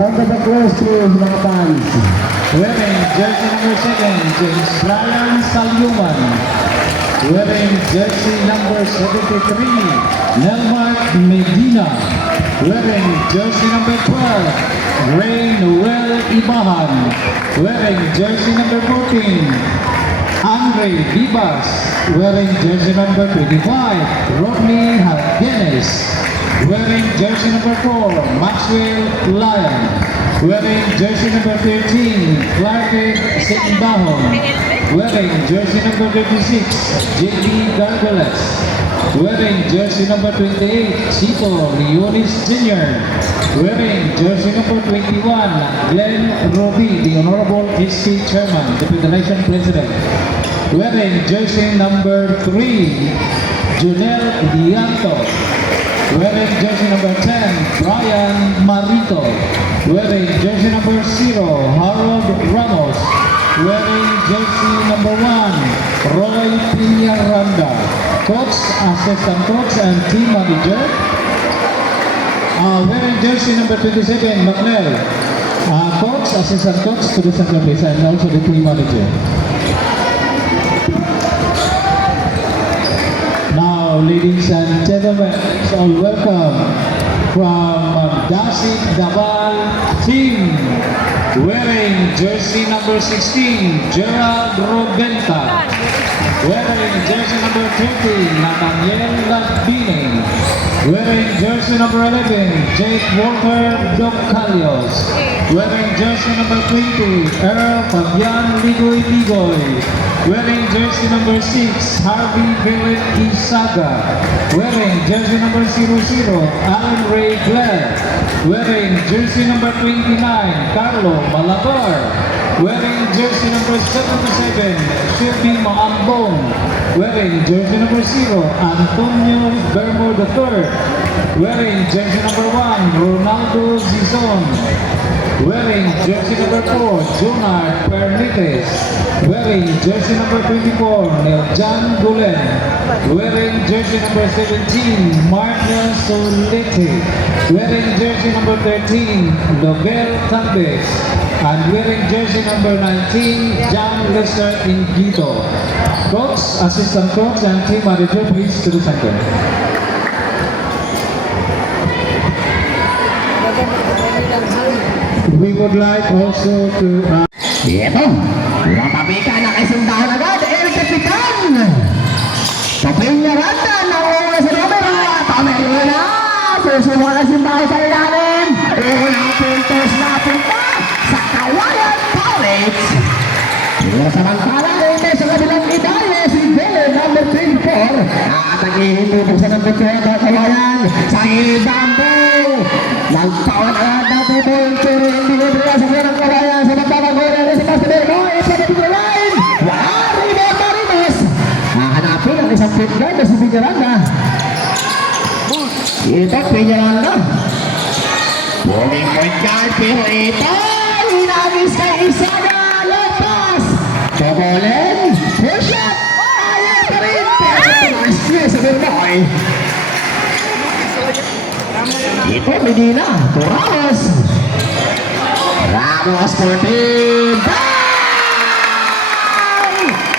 round of applause to mga fans. Wearing jersey number 7, James Brian Salyuman. Wearing jersey number 73, Nelmark Medina. Wearing jersey number 12, Ray Noel Ibahan. Wearing jersey number 14, Andre Vivas. Wearing jersey number 25, Rodney Hagenes. Wearing jersey number 4, Maxwell Lyon. Wearing jersey number 13, Clark Sindahon. Wearing jersey number 56, JD Gargoles. Wearing jersey number 28, Sito Leonis Jr. Wearing jersey number 21, Glenn Roby, the Honorable HC Chairman, the Federation President. Wearing jersey number 3, Junel Dianto. Wearing jersey number 10, Brian Marito. Wearing jersey number 0, Harold Ramos. Wearing jersey number 1, Roy Piñaranda. Coach, assistant coach, and team manager. Wearing jersey number 27, McNell. Coach, assistant coach to the center base, and also the team manager. Now, ladies and gentlemen, let's all welcome from Dasik Dabal team. Wearing jersey number 16, Gerald Robenta. Wearing jersey number 30, Nathaniel Labine. Wearing jersey number 11, Jake Walter Docalios. Wearing jersey number 20, Earl Fabian Ligoy. Wearing jersey number 6, Harvey Philip Isaga. Wearing jersey number 00, Alan Ray Blair. Wearing jersey number 29, Carlo Malabar. Wearing jersey number 77, Shelby Maambong. Wearing jersey number 0, Antonio Bermo III. Wearing jersey number 1, Ronaldo Zizon. Wearing jersey number 4, Jonar Pernites. Wearing jersey number 24, Neljan Gulen. Wearing jersey number 17, Marta Solete. Wearing jersey number 13, Lovell Tambes. And wearing jersey number 19, Jan Lester Ingito. Coach, assistant coach, and team manager, please to the center. We would like also to... Ito, urang papika na kaisundahan agad, El Capitan. Sa Piñaranda, nakuha sa numero, pamilya na. Susunod na simbahan sa ilalim. Unang puntos na punta sa Kawayan College. Pero samantala, hindi sa kabilang idaya si Belen, number 24. At ang ihintubog sa number 12 ng Kawayan sa Ibambo. Nagpawan agad natin ito yung pero hindi nabila sa kanya ng Kawayan sa magpapagora na si Pastor Bermo. Ito na the line. Wow, Ribon Marinos. Hahanapin ang isang pit guard na si Piñaranda. Ito, Piñaranda. Pulling point guard, pero ito, hinagis kay Isaga. Lepas. Chobolen. Push up. Ayan pa rin. Pero ito sa Bermoy. Ito, Medina. Ramos. Ramos for team.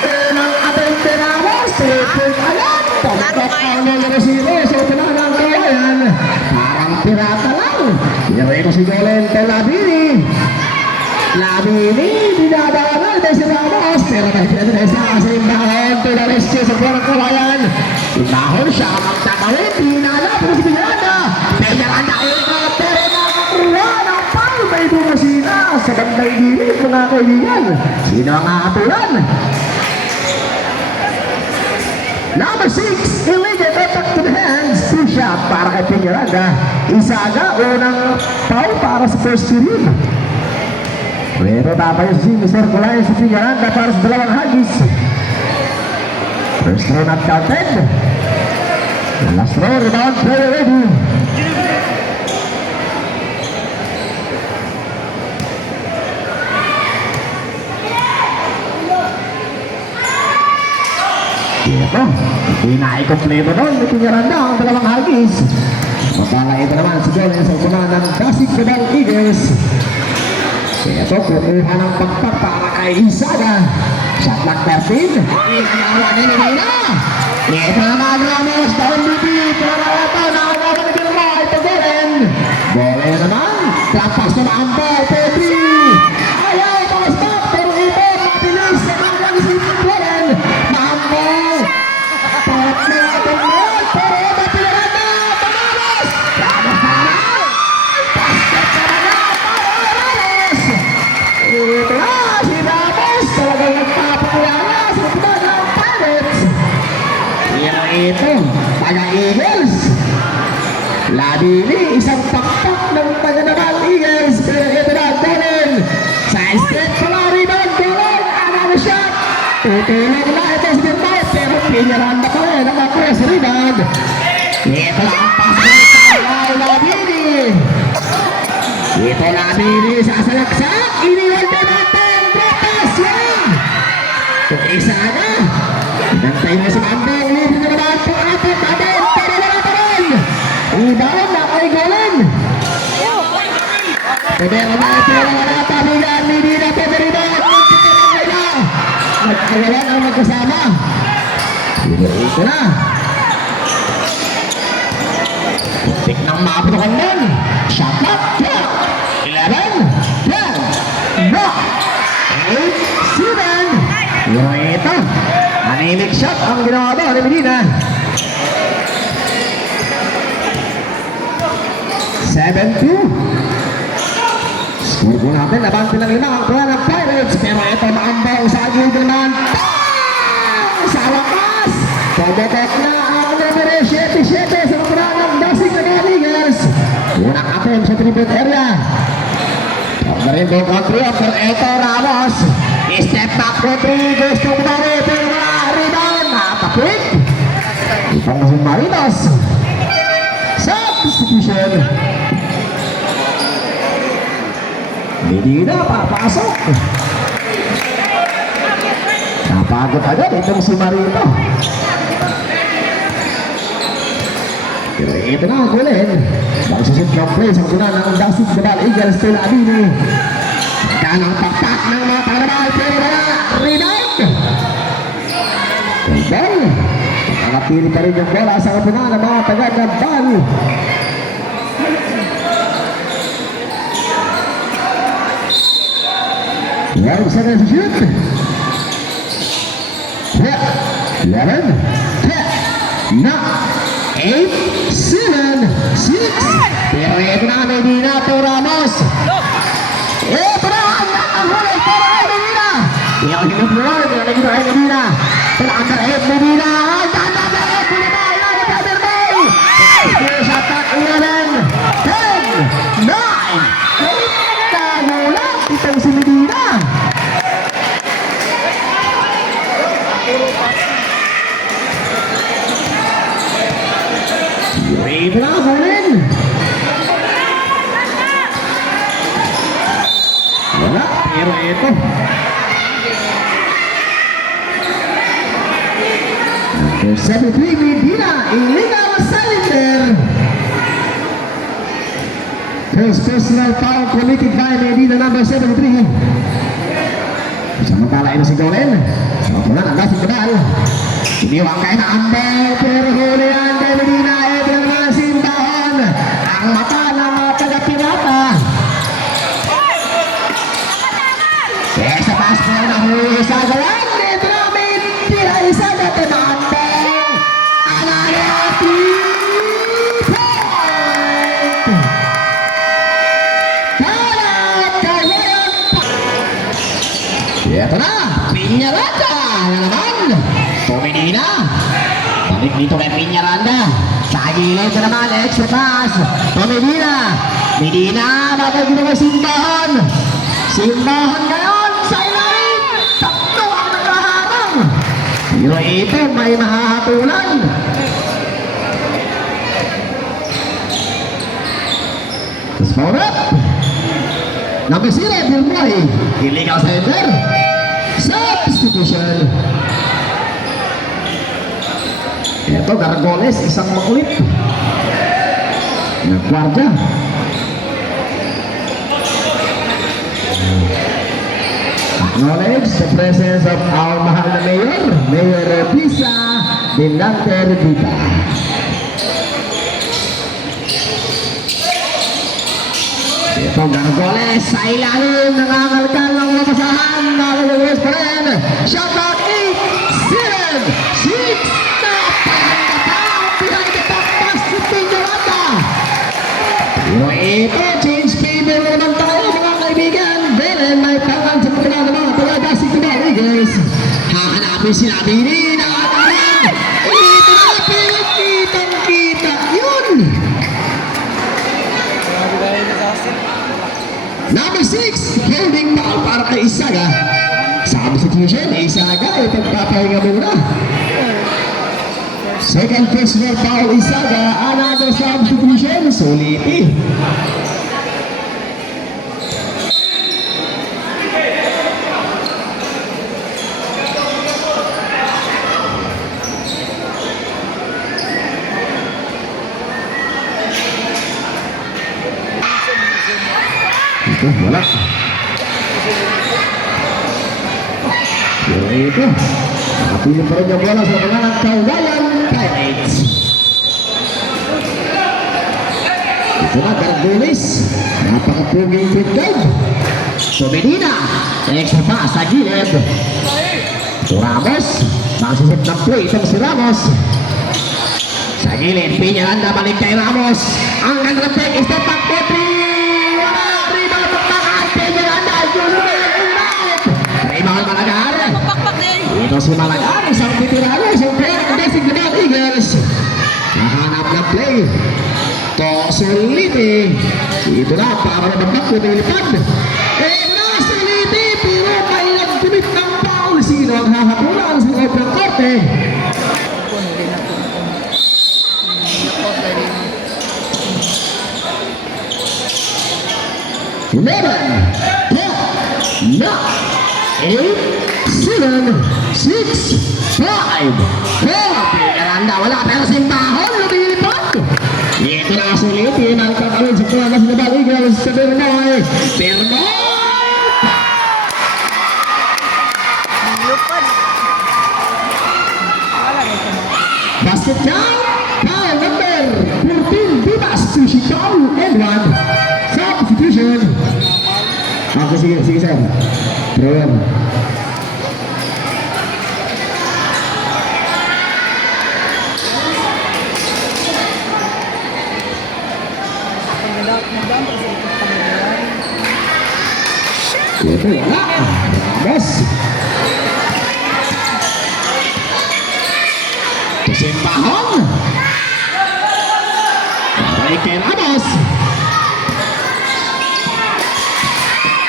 Unang atente Ramos. Triple agad. Pagkat ang mga resilo. So, pinangang Kawayan. Parang pirata lang. Pinaway ko si Jolente Labini. Labini. Dinadawanan din si Ramos. Pero may sa imbahan. Pinalisyo sa parang Kawayan. Imbahan siya. Magtatawin. Pinalap ko si Piñaranda. Piñaranda ito. Pero nakakuha ng pal. May bumasina sa bandang gilid mga kaibigan. Sino ang aatulan? Number 6, immediate attack to the hands. Two shot para kay Piñaranda. Isaga, unang foul para sa first period. Pero tapayo si Mr. Kulay sa Piñaranda para sa dalawang hagis. First row not counted. Last row, rebound, very ready. Ito, hindi na ikompleto doon. May Piñaranda ang dalawang hagis. Magkala ito naman si Jolens sa upunan ng Dasik Dabal Eagles. Ito, kukuha ng pagpak para kay Isaga. Shot clock 13. Inayawa ni Medina. Ito naman Ramos, down DP. Pero ito, nakawa ni Vilma. Ito Golen. Golen naman. Flat pass na ang ball. Petri. Ayaw, pass back. Pero ito, mabilis. Nakalang si Golen. Mambo. Pat na ito ngayon. Pero ito, pinaran na. Ramos. Ramos na naman. Basket na naman. Para Ramos. Ito na, si Ramos. Talagang nagpapakilala sa mga ng Pirates. Yan ito, taga-Eagles. Ladini, isang pakpak ng taga-naman Eagles. Pero ito na, Golen. Sa straight pala, rebound, Golen. Another shot. Tutulong na ito si Birmay. Pero pinaran na pa rin ang mga press rebound. Ito na ang pass break kay Ladini. Ito Ladini sa salaksak. Iniwan na natin. Bretas yan. Ito isa na. Nantay mo sa ambang. Libre na naman po atin. Natin. Pero wala pa rin. Rebound na kay Golen. Pero wala pa rin. Hindi na po rebound. Nagkawalan ang magkasama. Ito na. Putik ng maputukan nun. Shot clock. 11, 10, 9, 8, 7. Yung ito. Anemic shot ang ginawa ba ni Medina. 7-2. Score po natin. Nabante ng 5 ang kuha ng Pirates. Pero ito maambaw sa agad naman. Sa wakas. Pagdatak na ang numero 7-7 sa mga ng Dasig na Eagles. Unang attempt sa triple area. Pag-rainbow country for ito Ramos. Step back for 3. Gusto ko na rin. Pero wala rebound. Nakapit. Itong Marinos. Substitution. Medina papasok. Napagod agad itong si Marino. Pero ito na ang Golen. Magsusit ng play sa kuna ng Dasig Dabal Eagles to Ladini. Kanang pakpak ng mga panabal. Pero wala rebound. Ball. Nakapili pa rin yung bola sa kapuna ng mga taga-Dabal. Yang sana shoot. 11, 10, 9, 8, 7, 6. Pero ito na Medina to Ramos. Ito na ang huli para kay Medina. Yang hinupluan, yang nagito kay Medina. Pero under 8 Medina. Under 8 Medina. Yang under 8. Shot clock 11, 10, 9, 8. Nagulat itong si Medina. Ito na Golen. Wala, pero ito. Number 73 Medina, illegal cylinder. First personal foul committed by Medina, number 73. Samantala ito si Golen. Sa punan ang Dasig Dabal. Iniwang kay na Ambel, pero huli ang Medina. Ito naman simbahan. Ang mata ng mga taga-pirata. Sa passport na huli sa gawan. Ito na Medina, isa dati na Ambel. Anayati. Ito na, Piñaranda na naman. Medina. Balik dito kay Piñaranda. Sa gilid na naman, extra pass. Medina. Medina, bakit dito kay Simbahan. Simbahan ngayon sa ilalim. Tatlo ang nagkaharang. Pero ito, may mahahatulan. Tapos foul up. Number 0, Bilmoy. Illegal center. Substitution. Ito, Gargoles, isang makulit. Nagkwarda. acknowledge the presence of our mahal na mayor, Mayor Pisa Delante Revita. Ito Gargoles sa ilalim, nangangalkal ng mga basahan, nalulungos pa rin. Shot out 8, 7, 6, napakaganda behind the back pass si Piñaranda. Pero ito, change favor na naman tayo mga kaibigan. Belen may tangan sa pagkala ng mga talaga si Cubao Eagles. Hahanapin si Nabini, nakakaroon. Ito na, pero kitang-kita yun. Number 6, holding ball para kay Isaga. Substitution, Isaga, ipagpapahinga muna. Second personal foul, Isaga, another substitution, Soliti. Wala. Yung ito, nakapiling pa rin yung bola sa mga Cagayan Pirates. Ito na, Gargoles. Napakapuging quick guide. So, Medina, extra pass sa gilid. So, Ramos, magsisip ng play itong si Ramos. Sa gilid, Piñaranda, balik kay Ramos. Ang undertake, step back, Petri. Ito si Malagar, isang titirano, isang player ng Desig Cubao Eagles. Nahanap na play. Soliti. Ito na, para na magdakot ng lipad. Soliti, pero may nag-commit ng foul. Sino ang hahapunan sa loob ng korte? Eleven, 10, 9, 8, 7, 6, 5, 4. Piñaranda wala pero Simbahon lumilipad. Ito na Soliti ng kakawin sa Cubao sa Cubao Eagles sa Bernoy. Basket down. Foul number 14 Dimas Sushikaw and 1 substitution. Okay, sige sir. Throw. Ito wala. Ramos. Simbahon. Balik kay Ramos.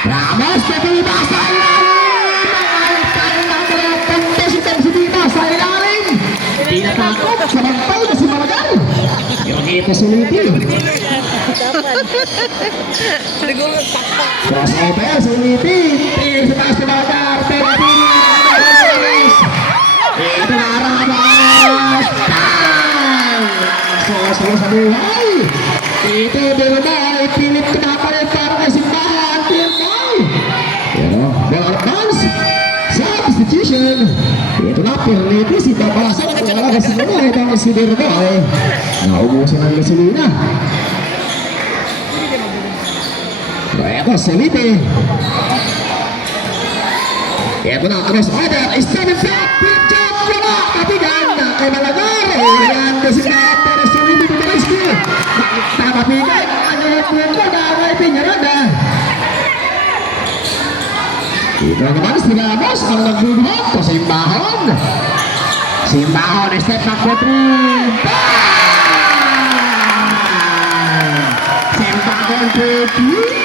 Ramos natiba sa ilalim. Ang ng contestant si Diba sa ilalim. Hindi natakot sa magpal na si Malagar. Yung ito Soliti. Crossover, Soliti. Tingin sa taas ni Malagar. Pero pili na Ramos. Ito na Ramos. Susunod sa buhay. Ito Bernoy. Pilit kinapalit para kay Simbahan. Bernoy. Pero Bernoy. Substitution. Ito na Perliti. Si Babasa. Wala kasi naman. Ito si Bernoy. Naubusan ng gasolina. Ito Soliti. Ito na crossover. Steven Beck. Big jump. Wala. Kapigan. Kay Malagar. Ayan na si Beck. Pero Soliti Dumarisky. Nakapigan. Ano yung punto na kay Piñaranda. Ito naman si Ramos. Ang nagbubuhot ko. Simbahon. Simbahon. Step back for 3. Simbahon for 3.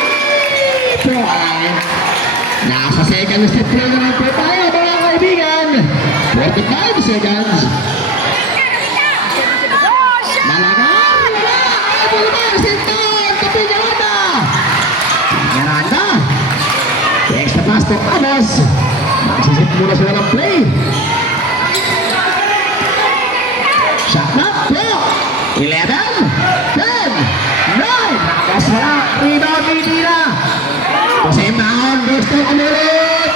Nasa second step play naman po tayo mga kaibigan. 45 seconds. Malagar! Ito naman si Ton Piñaranda. Piñaranda. Extra pass to Ramos. Magsisip muna sila ng play. Shot na. 12, 11, 10, 9. Ramos wala. Rebound Medina. Simbahon gusto umulit.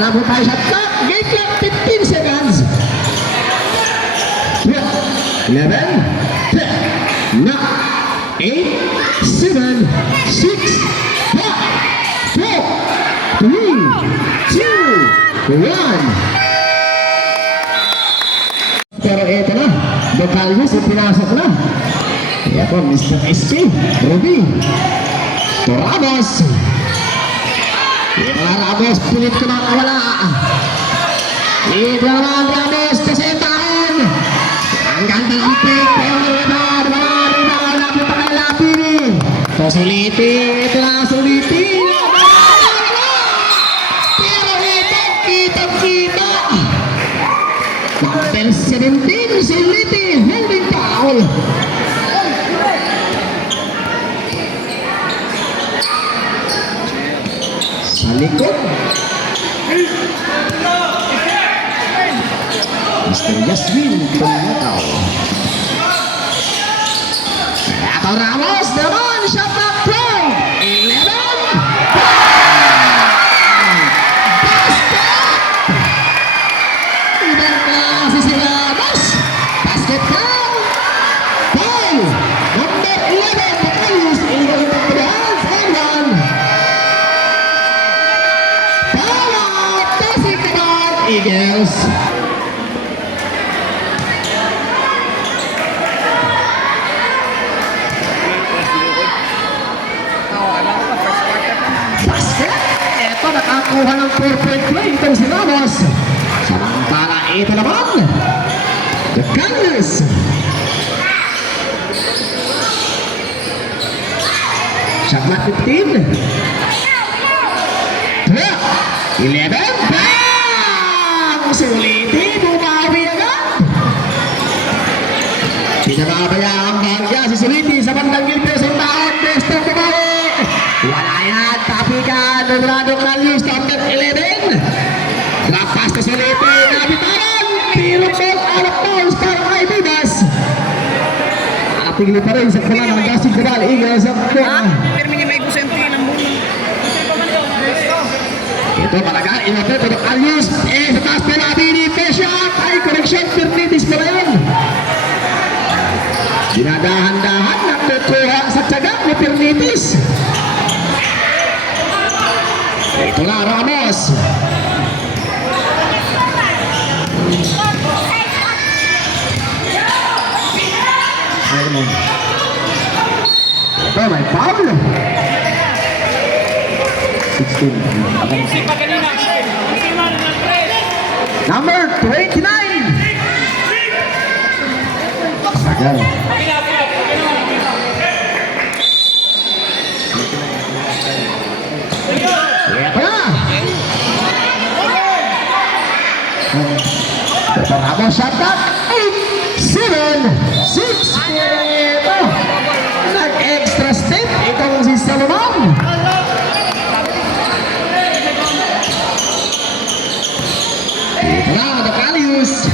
na po tayo sa top. Game clock, 15 seconds. 12, 11, 10, 9, 8, 7, 6, 5, 4, 3, 2, 1. Pero eto na, Docalius yung pinasok na. Kaya po, Mr. SP, Ruby, Ramos. Mga Ramos, pilit ko na nawala. Dito naman, Ramos, kasentaan. Ang ganda ng pick, pero rebound, lapit pa kay Lapini. Ito sulitin, ito na sulitin. Pero ito, kitang-kita. Number 17, si Liti, holding foul. Sa likod. Mr. Jasmine Tumataw. Ato Ramos naman, shot back throw. 11. Basket! Ibang klase si Ramos. Basket foul. Foul. Number 11, Macayus. Illegal interference and one. Foul out. Tossing the ball. Eagles. Basket. Ito nakakuha ng perfect play itong si Ramos. Samantala ito naman. The Canyons. Shot clock 15. 12. 11. Bang! Sulitin. Bumawi agad. Pinababayaan Bagya si Suliti sa bandang gilid sa taon. Best of bumawi. Wala yan. Tapikan. Dorado Canyons. Number 11. Drop pass to Suliti. Nabitaran. Pilot ball out of bounds para kay Vidas. Tingin pa rin sa kuna ng Dasig Dabal Eagles at Pero may may kusente ng muna. ito talaga, inato ito ng Alius. Sa taas pa natin ni Peshat. Ay, correction, Pernitis pa rin. Dinadahan-dahan, nakukuha sa tiyaga ni Pernitis. Ito na, Ramos. Ito, may foul. 16. Number 29. Sagal. Ito na. Ito na mo, shot clock. 8, 7, 6. Ito. Nag-extra step. Itong si Salomon. Ito na, Docalius.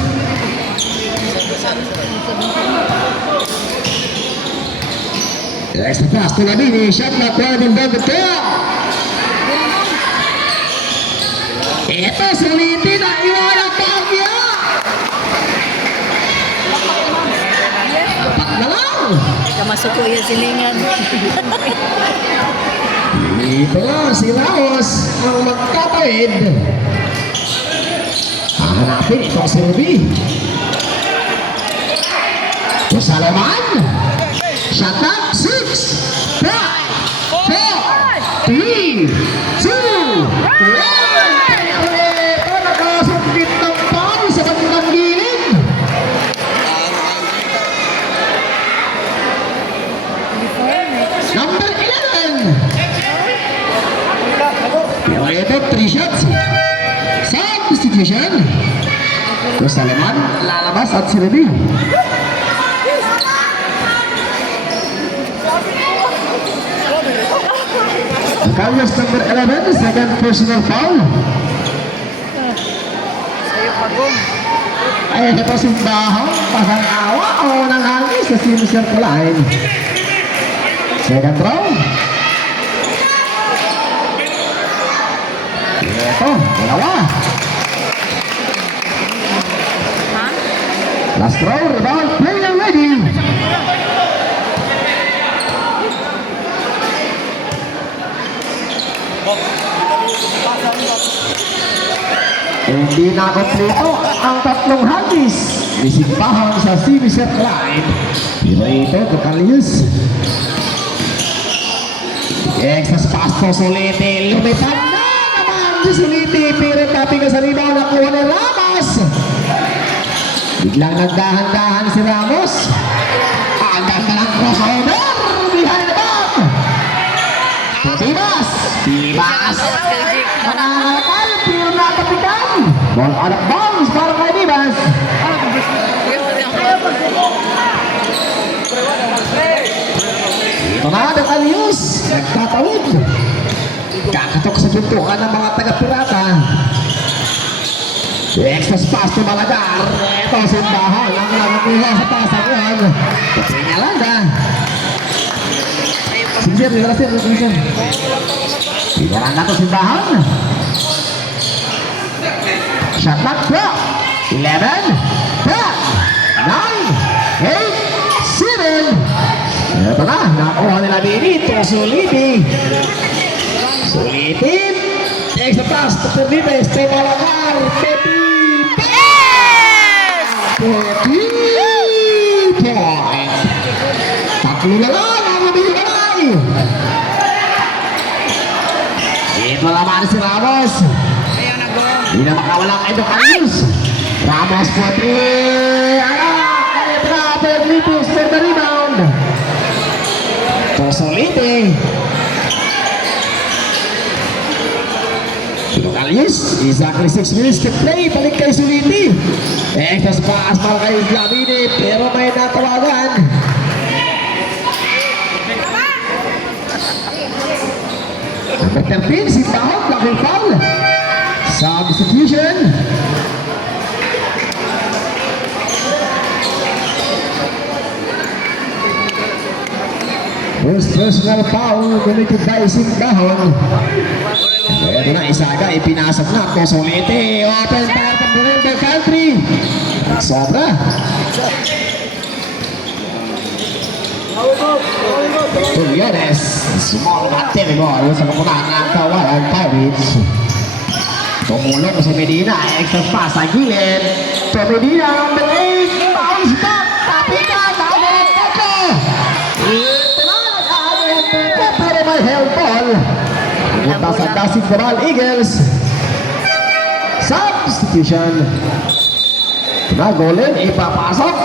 Extra pass to Labini. Shot clock 12 down the top. Ito, sulitin na iwan ang Bagya. Dapat na lang. Kamasuko yan silingan. Ito lang si Laos ang magkatawid. Hahanapin itong si Ruby. Ito Salaman. Shot up. 6, 5, 4, 3, 2, 1. Ito nakasungkit ng pang sa bandang gilid. Number 11. Pero ito, 3 shots. Substitution. Ito Salaman, lalabas at si Ruby. Carlos number 11, second personal foul. Sa'yo pagong. Ay, ito simbahan, pasang awa o nang hangis sa circle line. Second round. Ito, dalawa. First throw, rebound, player ready. Hindi na kompleto ang tatlong hagis. Nisimbahan sa CBC line. Pero ito, Kakalius. Extra pasto Solete. Lumitan na naman si Solete. Pero taping ka sa rebound. Nakuha ni Ramos. Biglang nagdahan-dahan si Ramos. Ang ganda ng crossover. Behind the back. Tibas. Tibas. Mananakal. Pero natapikan. Ball out of bounds para kay Tibas. Ito na, Kakalius. Nagtatawid. Kakatok sa juntukan ng mga taga-pirata. Extra pass to Malagar. Ito, simbahan. Ang nakakuha sa pasang yan. Pinyalanda. Sinjer, Sinjer. Pinyalanda to simbahan. Shot clock, 12, 11, 10, 9, 8, 7. Ito na, nakuha nila Benito. Sulitin. Sulitin. Extra pass to Felipe. Stay Malagar. Pepi. Pepi. Point. Tatlo na lang ang mabigay. Ito naman si Ramos. Ayan na go. Hindi na makawala kay Kakalius. Ramos po 3. Ito na, Perlitos for the rebound. Tosolite. Kakalius, exactly 6 minutes to play. Balik kay Solite. Extra pass para kay Glamini, pero may natawagan. Number 13, si Pahog, blocking foul. Substitution. First personal foul committed by Simbahon. Ito na, Isaga, ipinasok na. Tosolete, open fire from the Rebel Country. Sobra. Tuliones, small but terrible sa kamunang ng Kawalan Pirates. Tumulong si Medina, extra pass sa gilid. To Medina, number 8, bounce back, tapikan, nagawin Pepe. Ito na, nagawin Pepe, pero may held ball. Punta sa Dasig Cabal Eagles. Substitution. Ito na, golin, ipapasok.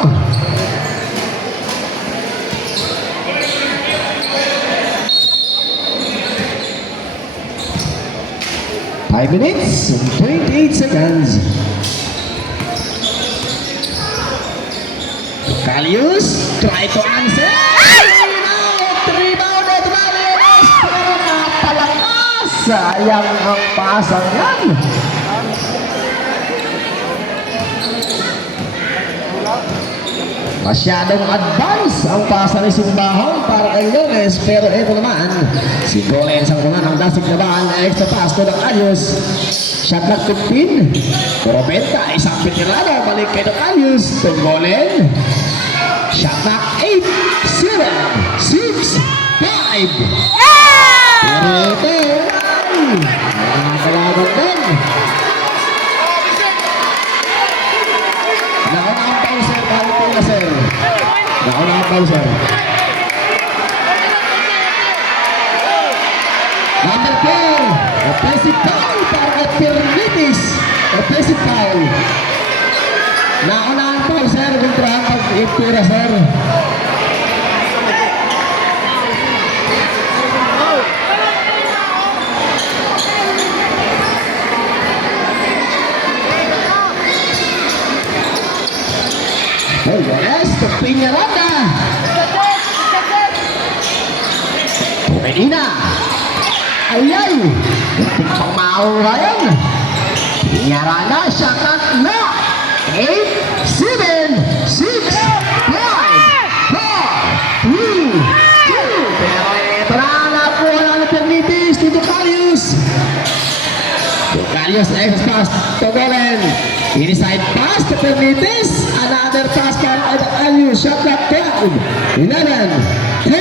Five minutes and 28 seconds. Kakalius try to answer. Rebound at Marianes, pero napalakas. Sayang ang pasang yan. Masyadong advance ang pasa ni Simbahon para kay Lones, pero ito naman si Golen sa kuna ng Dasig Naban, extra pass to Dacalius. Shot clock 15. Corobenta, isang pitirada, balik kay Dacalius to Golen. Shot clock 8, 7, 6, 5. Pero ito ay kalaban din. Nauna ang pauser, balik po na sir. Nauna ang pauser. Number 4, offensive foul para kay Perlitis. Offensive foul. Nauna ang pauser, kontrahan pag-ipira sir. Oh yes, to Piñaranda. Medina. Ayay. Muntik pang maura yan. Piñaranda, shot na. 8, 7, 6, 5, 4, 3, 2. Pero ito na po ang Perlitis dito Dacalius. Dacalius, extra pass to Golen. Inside pass to Pernites. Another pass from Aliu. Shot clock 10, 11, 10,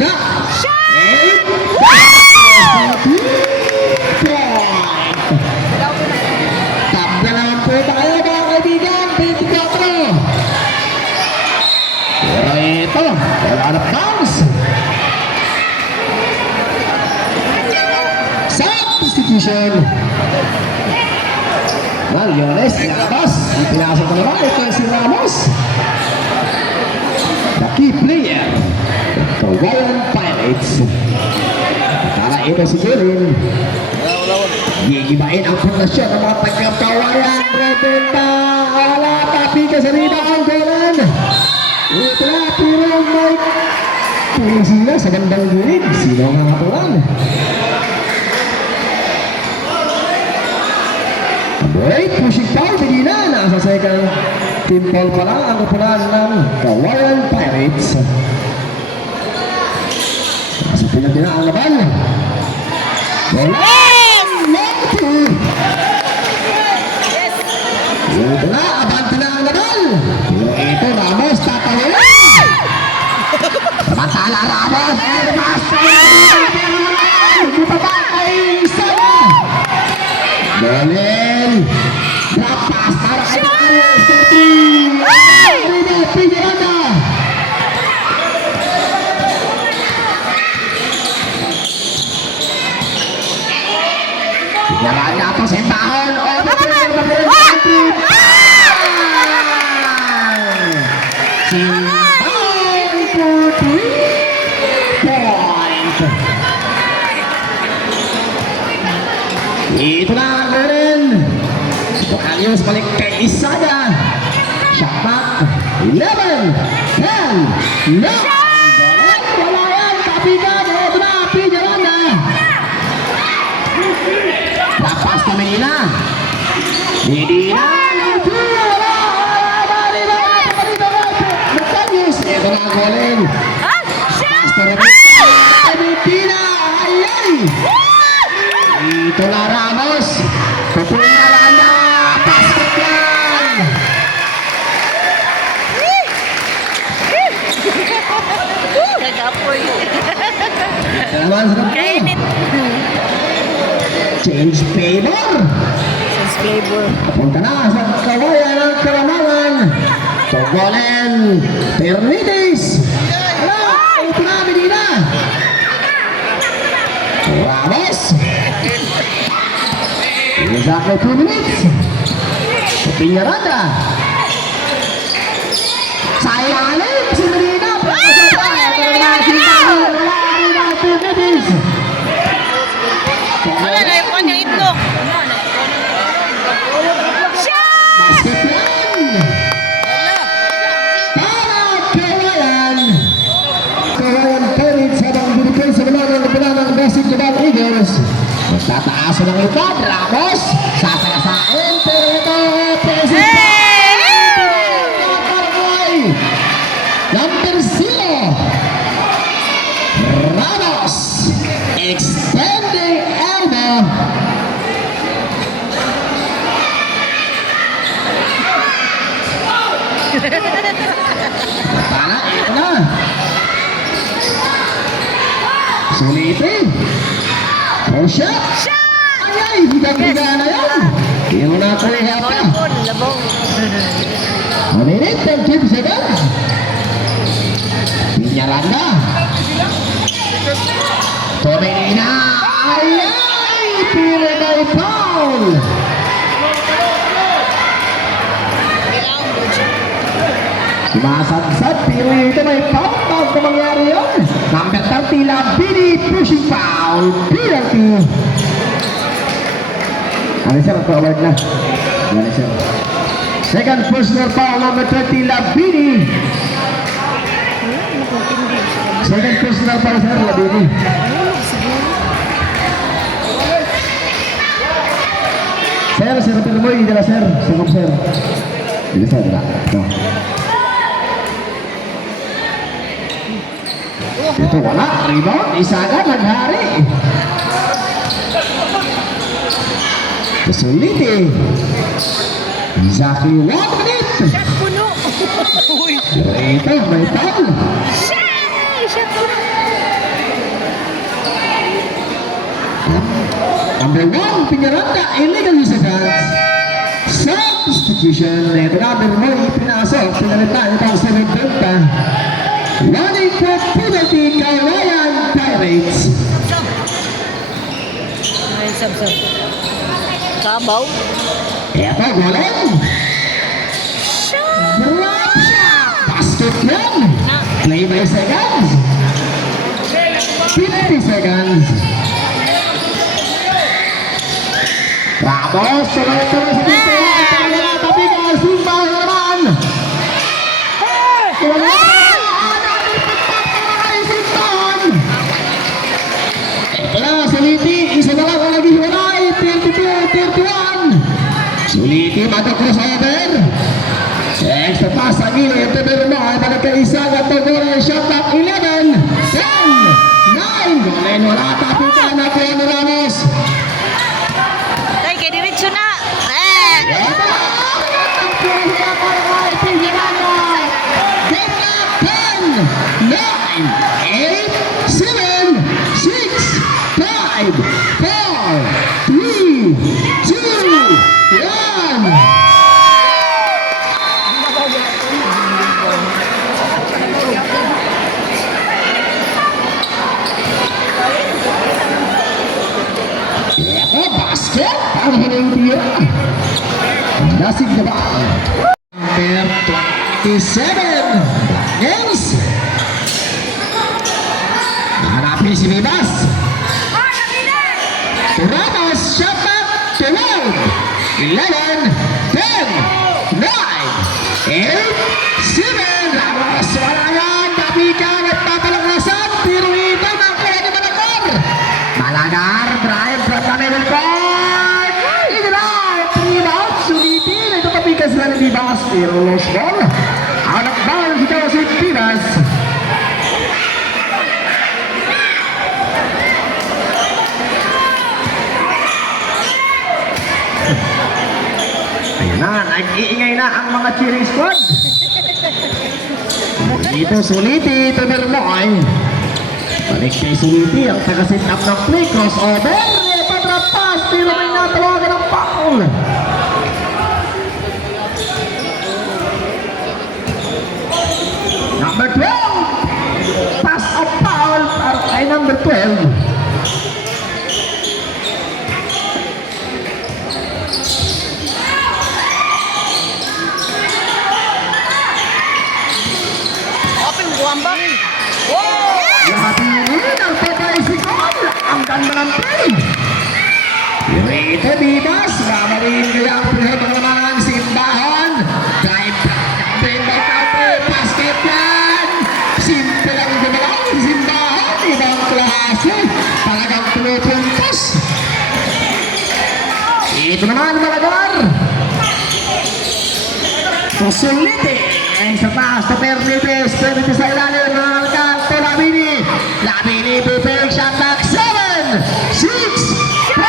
9, 8. Tap na naman po tayo mga kaibigan. 24. Pero ito, wala na bounce. Substitution. Mariones, Ramos. Ipinasok ko naman ito si Ramos. The key player. Kawayan Pirates. Para ito si Jerin. Gigibain ang pundasyon ng mga taga-Kawayan. Rebenta. Wala tapi ka sa rebound. Golan. Ito na, pero may puling sila sa bandang gilid. Sino ang hatuan? Break, pushing foul, Medina. Nasa second team foul pa lang ang kupunan ng Kawayan Pirates. Nasa pinagdina ang laban. Golan! Lengthy! Ito na, abante na ang laban. Pero ito, Ramos, tatawin. Samantala, Ramos. Hindi pa ba ay isa na? Golin! Drop pass para kay Darius. 13! Rida, Piñaranda! Piñaranda po sa imbahon. Ito na ang Golin. Ito Alius balik kay Isada. Shot back. 11, 10, 9. Wala yan. Kapigan. Ito na. Piñaranda. Lapas na Medina. Medina. Ito na ang Golin. Medina. Ayay. Ito na Ramos. Pupunyaranda. Basket yan. Kagapoy. Ito naman sa Kainit. change favor. Sense flavor. Punta na sa Kawayan ng Karamangan. Togolen. Pernites. Ito na Medina. Ramos. Exactly 2 minutes. Piñaranda. Sayangin si Medina. Wala na yung kanyang itlog. Basket yan. Para Kawayan. Kawayan Pirates habang binigay sa bilangan ng bilangan ng Basic Duval Eagles. Magtataas ng likod. Ramos. Sasayasain. Pero ito. Number 0. Ramos. Extending elbow. Tana, ito na. Sulitin. Oh, shot. Ay, higang-higa na yan. Yung nakuha pa. Labong. 1 minute and 10 seconds. Piñaranda. Tomenina. Ay, pili by foul. Sumasadsad, pero ito may foul. Bago mangyari yun. Number 30, Labini, pushing foul. Penalty. Ano siya, magpa-award na. Ano siya. Second personal foul, number 30, Labini. Second personal foul, sir, Labini. Sir, sir, pero mo, hindi na, sir. Sir, sir. Hindi, sir, wala. Ito. Ito wala, rebound, Isaga, naghari. Sulit eh. Zaki, 1 minute. Shot puno. Uy. Ito, may foul. Shot puno. Number 1, Piñaranda, illegal use of hands. Substitution. Ito na, Bermoy, pinasok. Pinalitan itong 7-30. Running for penalty kay Ryan Pirates. Sub. Ay, sub. Kabaw. Ito, golan. Shot. Drop shot. Basket yan. Na. Play by seconds. 50 seconds. Ramos, tuloy-tuloy sa dito. Ang talaga, tabigan, Simba naman. Ito na, Suliti. Isa na lang ang naghihiwalay. 32-31. Suliti, mata crossover. Extra pass sa gilid. Ito mo, ay pagkakaisa at Togora shot clock 11, 10, 9. Golen, wala tapitan na po ni Ramos. Tay, kay diretso na. Eh. Ito na, ang pura para kay Piñaranda. Game na 10, 9, 8, 7, 6, 5, 4, 3, 2, 1. Ito, basket. Ang hiling dia. Nasib na ba? Number 27. Nels. Hanapin si Vivas. Ramos, shot back, 12, 11, 10, 9, 8, 7. Ramos, wala yan. Tabikan at papalakasan. Pero ito na pwede malakar. Malagar, drive from the middle court. Ito na, 3 out. Sulitin. Ito tabikan sila ni Vivas. Pero lost ball. Out of bounds ito si Vivas. Ayan na, nag-iingay na ang mga cheering squad. Dito Suliti, ito Bermoy. Balik kay Suliti, ang taga-sit up ng play, crossover. Patrap pass, pero may natawagan ng foul. Number 12. Pass of foul para kay number 12. Open buwamba. Lahatin ang pagkaisikon. Ang ganda ng play. Ito Vivas. Mamalin kaya ang pinagong naman simbahan. Drive captain by counter. Basket yan. Simple lang gumalaw. Simbahan. Ibang klase. Talagang tumupuntos. Ito naman Malagar. Suliti. Ay sa taas na Pernites. Pernites sa ilalim. Mga kanto. Labini. Labini. Perfect shot back. 7, 6, 5.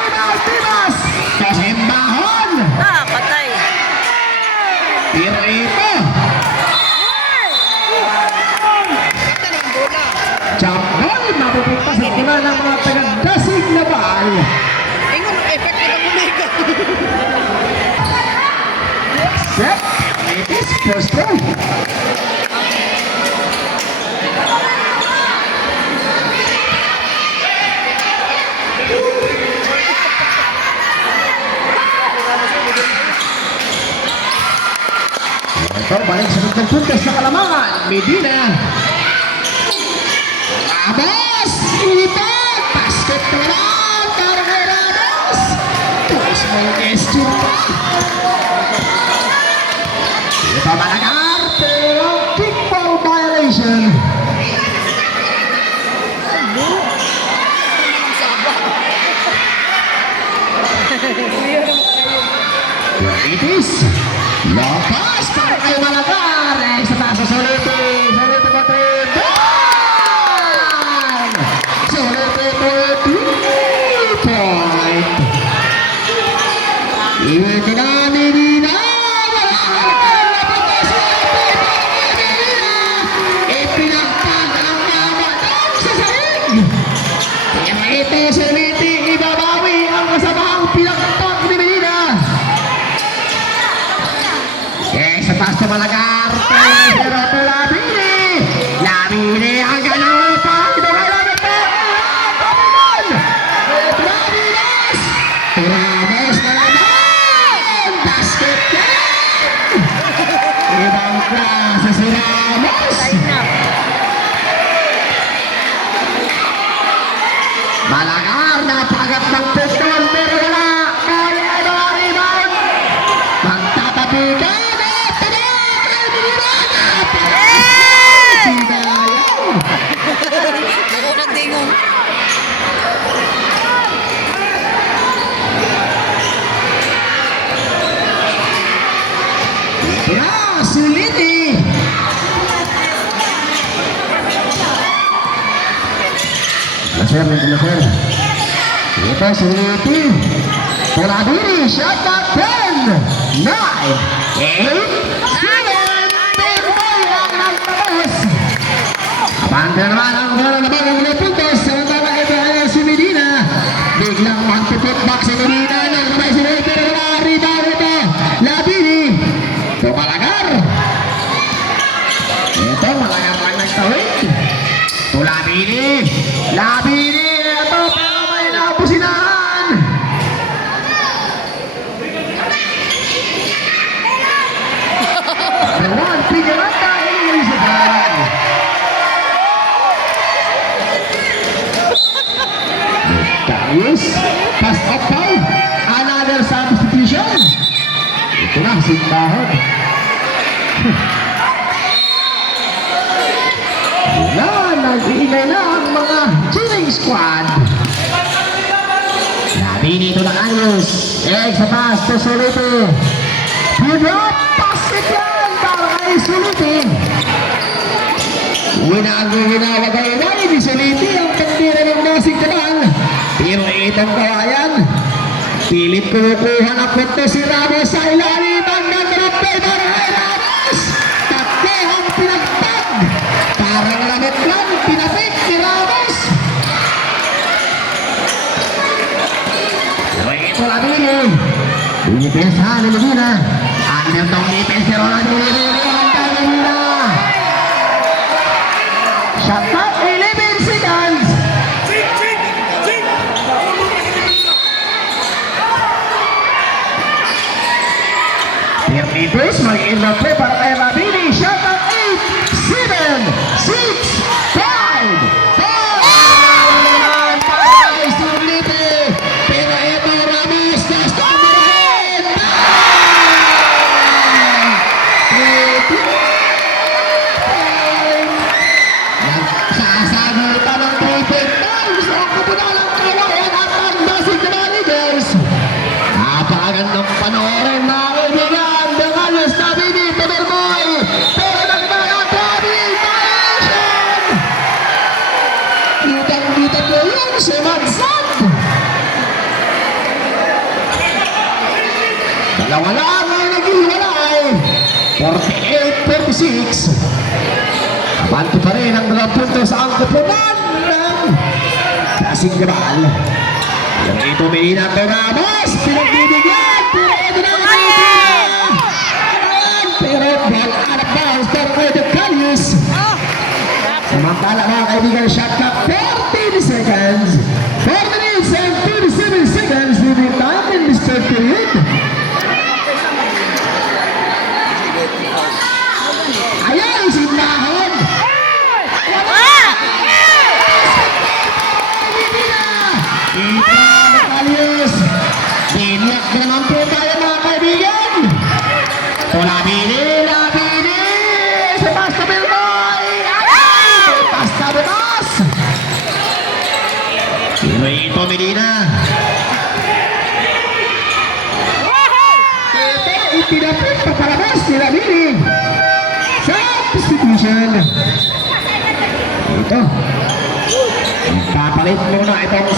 Rebound Vivas. Kasimbahan. Ah, patay. Pero ito. Jump ball. Mapupunta sa kuna ng mga taga-dasig na ball. Ingon, effect na bumiga. Set. Pernites. First goal. Ito, balik sa loob ng puntos sa Kalamangan. Medina. Ramos! Ilipat! Basket naman! Para kay Ramos! Tapos mo yung question pa. Ito Malagar, pero kickball violation. It is long pass para kay Malagar. Sa taas sa Solete. Solete mo 3. Solete mo 3 point. Malagar. Pero to Labini. Labini ang ganang upang. Ito kay Labini. Pabulon. Ramos. Ramos na naman. Basket yan. Ibang klase si Ramos. Malagar na pagat ng pistol pero wala. Kaya ito ang rebound. Magtatabi ka. Ako nagdingon. Ya, Suliti. Laser. Ito Suliti. Bola diri, shot at 10, 9, 8, 7. Berbayang ng tapos. Abante naman ang bola na bagang mga puntos. Samantala ito ay si Medina. Biglang mag-putback si Medina. Nagkabay si Medina. Pero rebound ito. Labini. Ito Malagar. Ito Malagar lang nagtawid. Ito Labini. Labini. Ito pero may napusinahan. Rowan Piñarata. Inuwi sa bahay. Darius. Pass up foul. Another substitution. Ito na, simbahan. Wala, nag-iingay na ang mga cheering squad. Labini ito na ayos. Sa pass to Solito. Pidot, pass it yan para kay Soliti. Winawagay ni Soliti ang tandira ng Dasig Tabal. Pero itong kawayan. Pilit kumukuha na punto si Ramos sa ilalim ang nandrupay para kay Ramos. Tatlo ang pinagtag. Parang lamit lang, pinapit ni Ramos. Pero ito lang nila. Binipensahan ni Medina. Under tong defense ni Ronaldo. Shot clock, 11 seconds. Termitos, mag-inlog play para kay Rabini. Shot at 8, 7, 6, 5, 4. Para kay Suliti. Pero ito Ramos, just on the head. Nagsasagutan ng 3 times. Ako po na lang kawayan at ang Dasig Managers. Napakagandang panoorin mga kaibigan. Dangalos na Benito Bermoy. Pero nagbalang David Malaysian. Kitang-kita po yun si Madsad. Dalawa lang ang nag-iwalay. 48-46. Abante pa rin ang mga punto sa angkoponan ng Dasig Tabal. Yung ito Medina to Ramos. Pinagbibigyan. Pero ito na pero ball out of bounds para kay Decalius. Samantala mga kaibigan, shot clock 14 seconds. 4 minutes and 37 seconds will be time in this third period. Ayan, sindahan. Ito Decalius. Biniyak na naman po tayo mga kaibigan. Labini. Sa Basta Bilboy. Basta Bilbas. Ito Medina. Ito ipinapit pa palabas ni Labini. Substitution. Ito. Papalit muna itong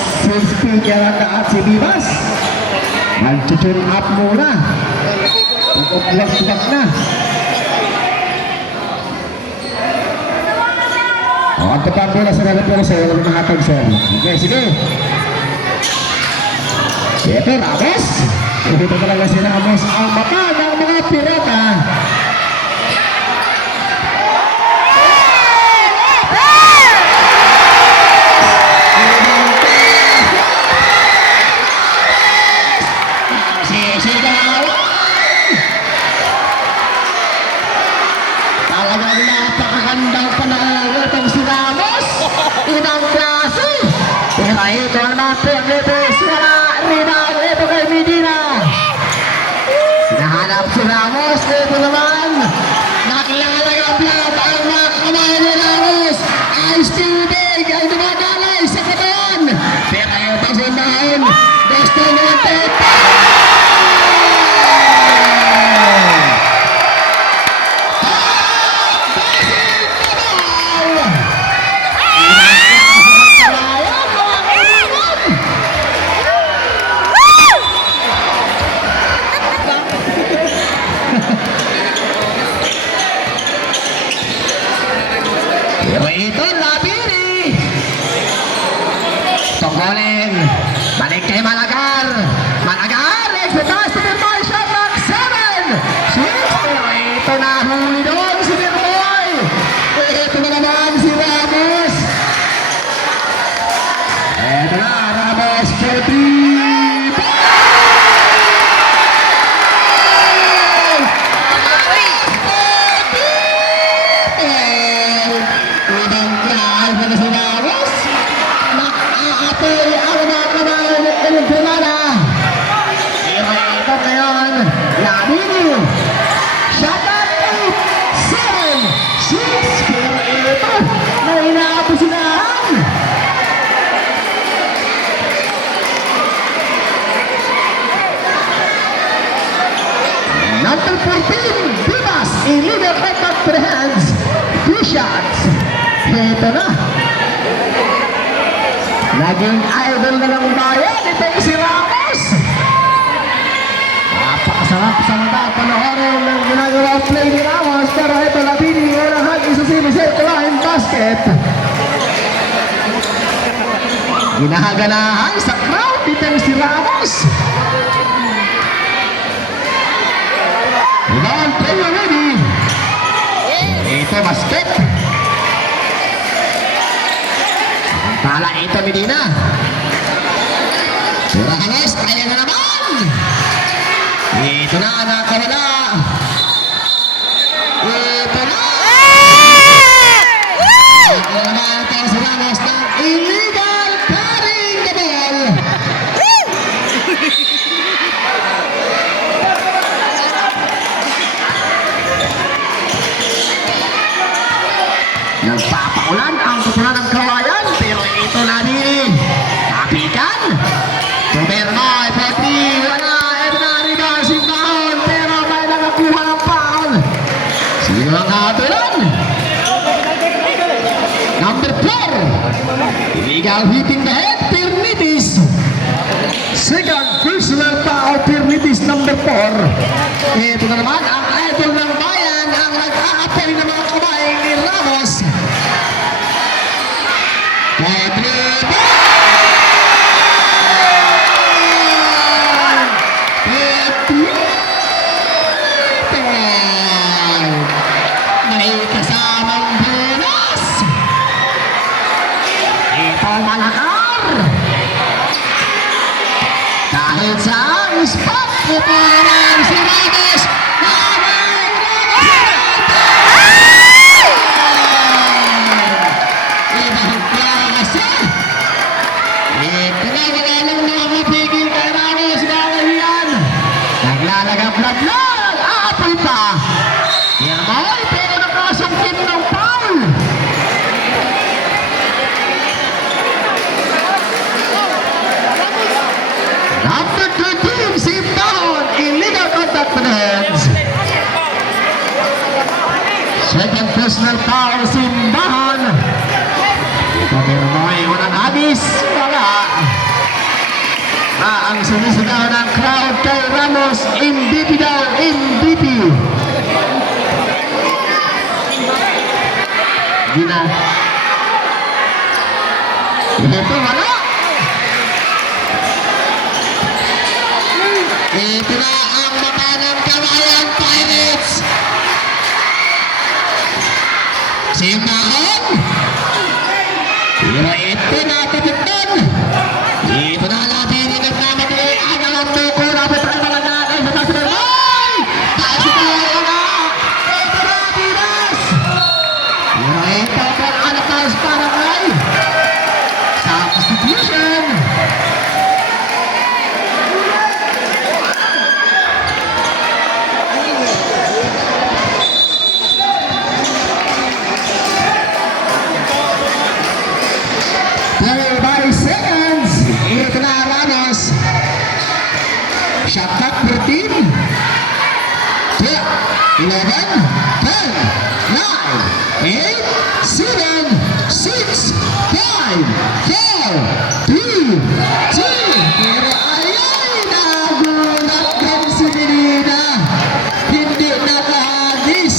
speaker at si Bibas. Mag-tune up muna. Pagkukulas-kulas na. Ang tepat muna sa nalang po sa walang mahatag sir. Sige. Ito Ramos. Ito talaga si Ramos ang mata ng mga pirata. ng klase. Pero ito naman Pernitis, wala rebound. Ito kay Medina. Hinahanap si Ramos. Ito naman, naklalagablat ang mga kamay ni Ramos. Ay tubig ay dumadalay sa katawan. Pero ito sindahan. Gusto natin. Pero ito, Labiri. Tungkolin. Balik kay Malagar. Malagar, next the pass to Birboy. Shot clock, 7. 6. Pero ito na, huli doon si Birboy. Ito na naman si Ramos. Ito na, Ramos for 3. Number 14, Vivas, illegal contact to the hands. 2 shots. Ito na. Naging idol na ng bayan. Itong si Ramos. Napakasarap sa mata. Panoorin ng ginagawa play ni Ramos. Pero ito Labini. Unahan isa si Lisette line basket. Ginaganahan sa crowd. Itong si Ramos. Rebound, player ready. Ito basket. Samantala ito Medina. Ramos, kaya na naman. Ito na, nakawala. Ito na. Ito naman ito si Ramos ng illegal carrying the ball. Nagpapaulan ang pupunan ng kawayan, pero ito na din. Kapikan. Tubernoy, Petri, wala. Ito na rin si Mahon, pero may nakakuha ng foul. Sino ang hatulan? Number 4. Illegal hitting the head, Pernitis. Second personal foul, Pernitis number 4. Ito na naman ang idol ng bayan, ang nag-aapoy ng mga kamay ni Ramos. Petri. May kasamang bonus. Ito Malagar. Dahil sa spot, ito naman si Ramos. Ibang klase. Ito na, wala nang makapigil kay Ramos. Bawal yan. Naglalagab-laglag. Aapoy pa. Birboy, pero nakasungkit ng foul. Number 13, si Mahon, illegal contact with the hands. Second personal foul, si Mahon. Ito Birboy, unang habis, wala. Ang sumisigaw ng crowd kay Ramos, MVP daw, MVP. Gina. Ito wala. Ito na ang mata ng Kawayan Pirates. Si Mahon. Pero ito na tapitan. Ito na natin nagmamadali. Ang alam mo ko napit ang mga nakay sa sasabihin. Ay! Tayo si Kawayan na. Ito na Dinas. Pero ito ang anak na Esparangay. 25 seconds. Ito na Ramos. Shot clock 13. 12, 11, 10, 9, 8, 7, 6, 5, 4, 3, 2. Pero ayay, nagulat din si Medina. Hindi nakahagis.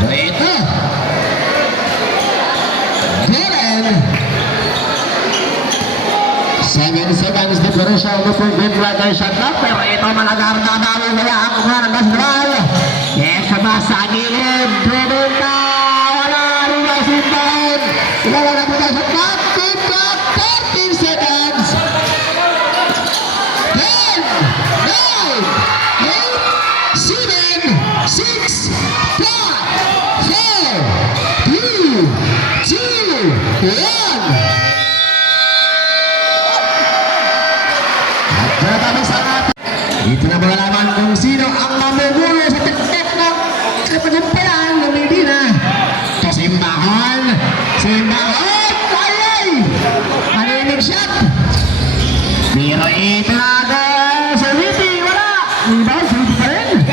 Pero ito. Darren. 7 seconds differential between Bidwell and shot clock. Pero ito malagar na dami kaya ang kuha ng basketball. Yes, sa gilid. Dribble na. Wala rin ang sintahin. Wala na po na shot clock. Good clock. 13 seconds. 10, 9, 8, 7, 6, 5, 4, 3, 2, 1. Dito na malalaman kung sino ang mamumuno sa teknik ng kapagumpilan ng Medina. Ito Simbahan. Simbahan! Ayay! Manilig shot. Pero ito na agad. Soliti, wala. Rebound, Soliti pa rin.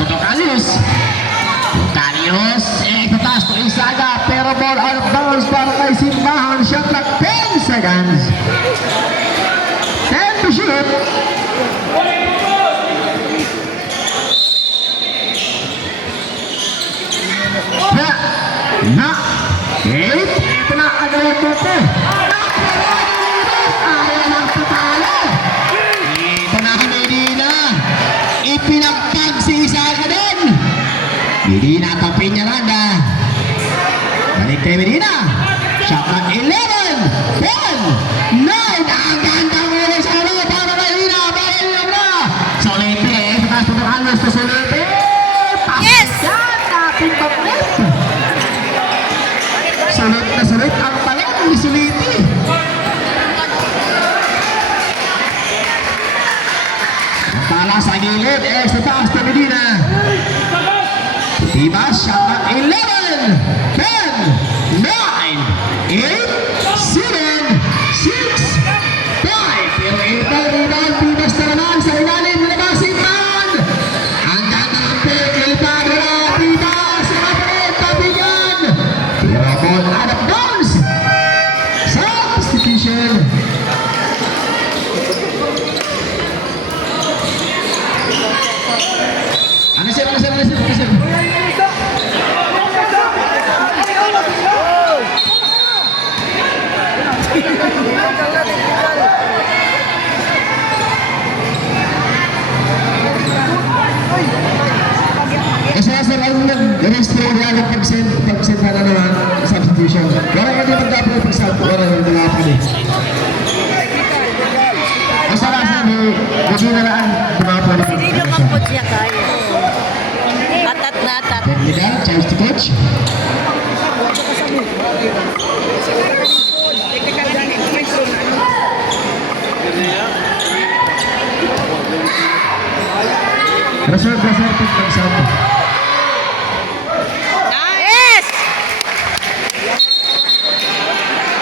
Toto Calius. Calius. Tatas to Isaga. Pero ball out of bounds para kay Simbahan. Shot clock 10 seconds. 10 to shoot. Na 8. Ito na agad ang tuto. Ayaw ng tutalo. Ito na si Medina. Ipinagpag si Isaga din. Medina at Peñaranda. Balik kay Medina. Shot clock 11. 10. 9. Ang ganda mo rin sa ano para kay Medina. Bakit nyo na? Solete. Taas po ng halos to Solete. Yes! Yan. Ating pag-net. Sulit na sulit ang talent ni Solete. Ang tala sa gilid. Sa taas to Medina. Tibas, shot clock 11, 10, 9, 8, 7, 6, 5. Pero ito, rebound, Tibas na naman sa ilalim na naman Simbahan. Ang ganda ng pick, Ilpado na, Tibas, sa kapalit, tabigan. Pero ball out of bounds. Substitution. Ano sir? Kasi sir, ang nag-register yan ang pag-send na naman substitution. Wala ka din magdapo yung pag-salto, wala yung nalapin eh. Basta lang sir, hindi na lang dumapo na Hindi nyo kampot siya kaya. Atat na atat. Technical, chance to coach. Reserve, pick pag-salto. Yes!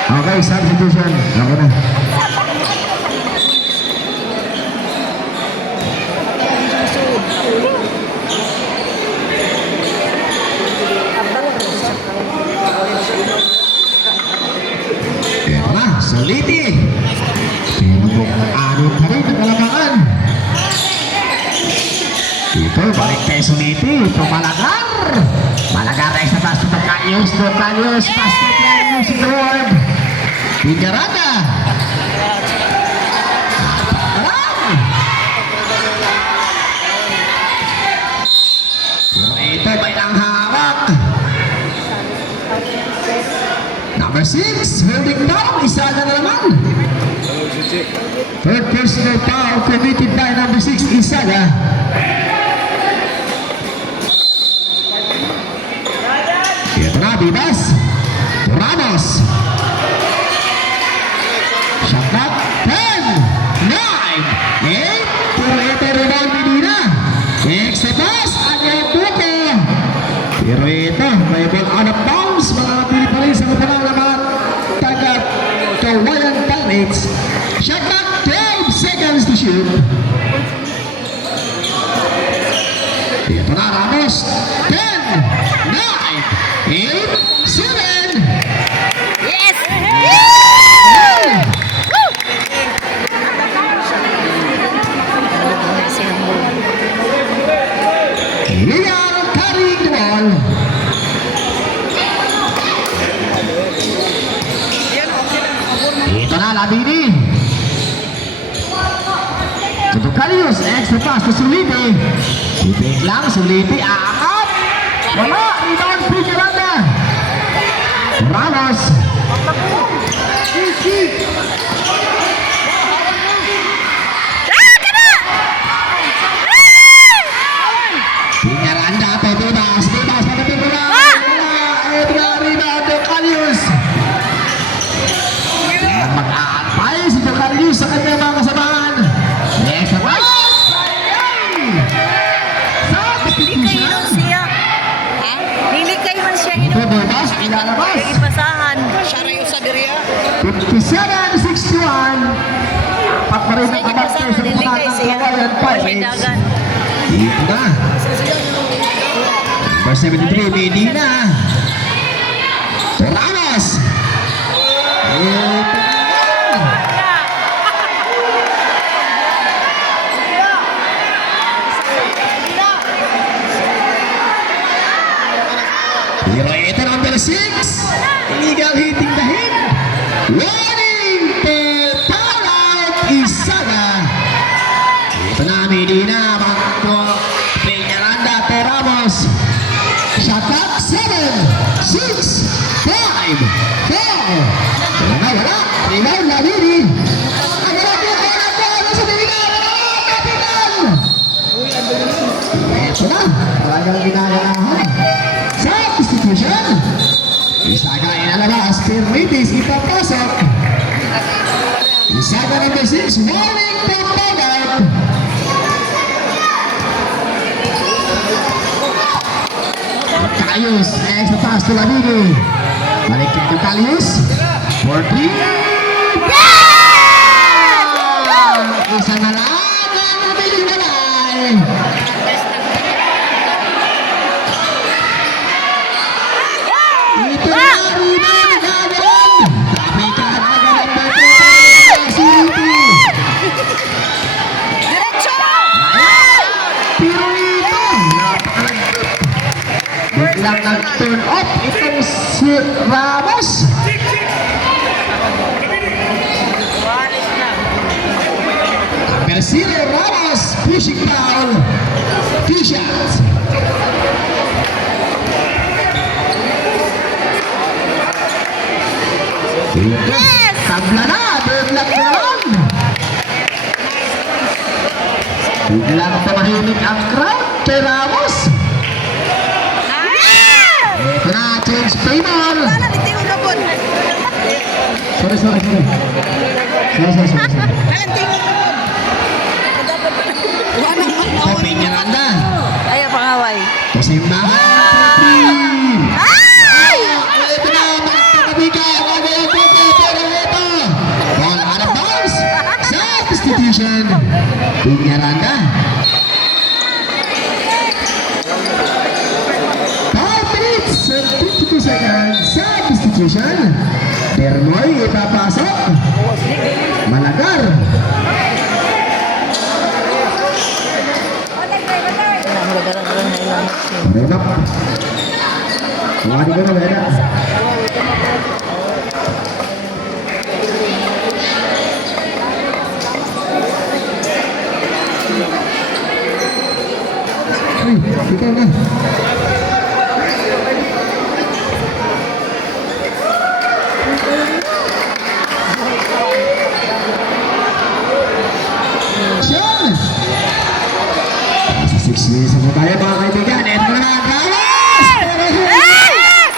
Okay, substitution. Ako na. Ito na, Soliti. Pero ano pa rin ang kalamangan. Ito, balik kay Soliti. Ito, Malagar. Malagar ay sa taas ng Kanyos. Kanyos, basket line sa Lord. Piñaranda. Pero ito, may nanghawak. Number 6, holding down. Isa na naman. Third personal foul committed by number 6, Isaga. Ito na, Bibas. Ramos. Shot clock, 10, 9, 8. Puro ito rebound Medina. Next pass, agad Pero ito, may ball out of bounds. Mananatili pa rin sa kapalang ng mga taga-Kawayan Pirates. Shot clock, 12 seconds to shoot. Ito na Ramos. 10, 9, 8, 7. Yes! Liang carrying the ball. Ito na Labini. Tutok Kalius, extra pass to Suliti. Sipit lang, Suliti, aangat. Wala, rebound, Picaranda. Ramos. Picaranda, bebas, pagdating ko na. Ito na, rebound, Kalius. Mag-aantay si Kalius sa kanyang mga kasamaan. Extra pass. Nilikay man siya. Nilikay man siya. Bebas, ilalabas. Ipasahan. 57-61. Paparin ang kabaktay sa Nilikay mga siya. Kawayan Pirates. Dagan. Dito na. Number 73, Medina. Ramos. Ito na. Pero ito number 6. Illegal hitting the hit. Warning for foul out Isaga. Ito na Medina. Bangko. Peñaranda to Ramos. Shot clock 7, 6, 5, 4. Wala, wala. Rebound Labini. Ang malaki ang bola sa Medina. Kapitan. Ito na. Talagang ginagahan. Substitution. Isaga inalabas. Permitis ipapasok. Isaga number 6. Warning for foul out. Kalius. Extra pass to Labini. Balikin ke Kalius. 40. Isa na lang. Ang nabili na lang. Ito na, rebound, gagawin! Tapi ka nagawin by City. Diretso! Pero ito, biglang nag-turn off itong si Ramos. Persilo Ramos, pushing foul, 2 shots. Yes! Tabla na, deadlock na lang. Biglang tumahimik ang crowd kay Ramos. Ito na, change play ball. Sorry. Ito, Peñaranda. Ayaw pangaway. Pasimbahan. Ay! Ito na, magkakabika. Pero ito. Ball out of bounds. Substitution. Peñaranda. 5 minutes and 52 seconds. Substitution. Termoy ipapasok. Malagar. Renap. Wah, di mana beda? Kita kan? Sean! 6 minutes na po tayo mga kaibigan. Ito na mga Ramos!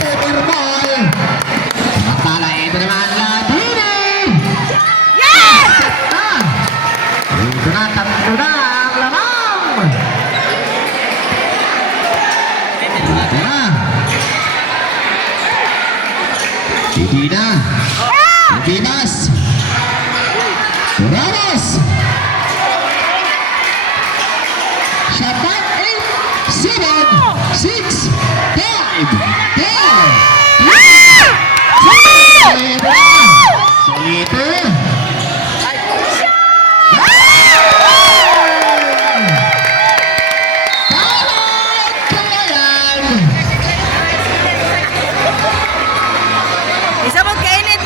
Pero ball! Samantala, ito naman Labini! Yes! Ito na, tatlo na ang lamang! Ito na! Medina. Dimas. Ramos. Shot back. 8, 7, 6, 5, 4, 3, 2, 1. Solito. Isa mo kainit.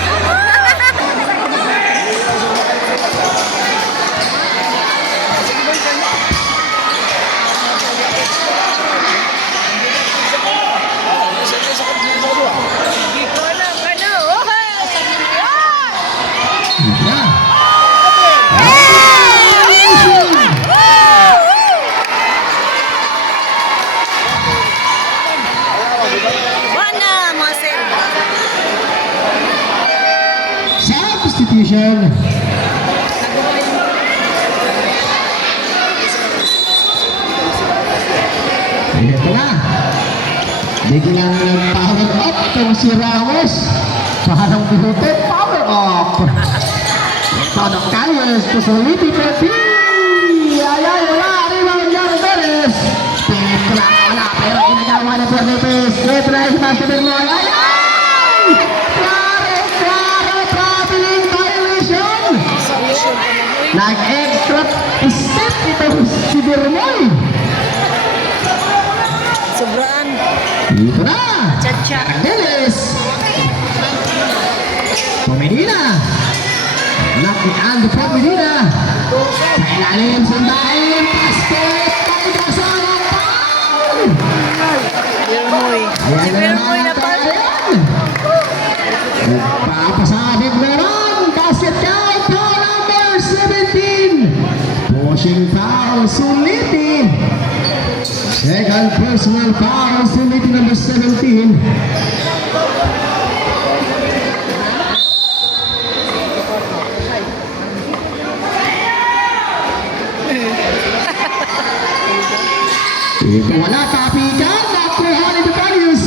Mana, Marcel? Substitution. Ito na. Biglang power up itong si Ramos. Parang bihutin, power up. Ito ng Carlos. Pusuliti ko. Ayay, wala. Rebound niya ng Perez. Pilit ko lang. Wala. Pero inagawa na po ni Perez. Ito na si Master Bermoy. Ayay! Klaro, traveling violation. Nag-extra step itong si Bermoy. Sobraan. Dito na! Chacha. Angeles! Medina! Lucky and the Medina! Sa ilalim, sundain! Basket! Tayo sa lapan! Bermoy. Si Bermoy na pa. Nagpapasabit naman! Basket count! Foul number 17! Pushing foul, Suliti! Second personal foul, Suliti number 17. Ito wala, kapikan, nakuha ni Bacarius.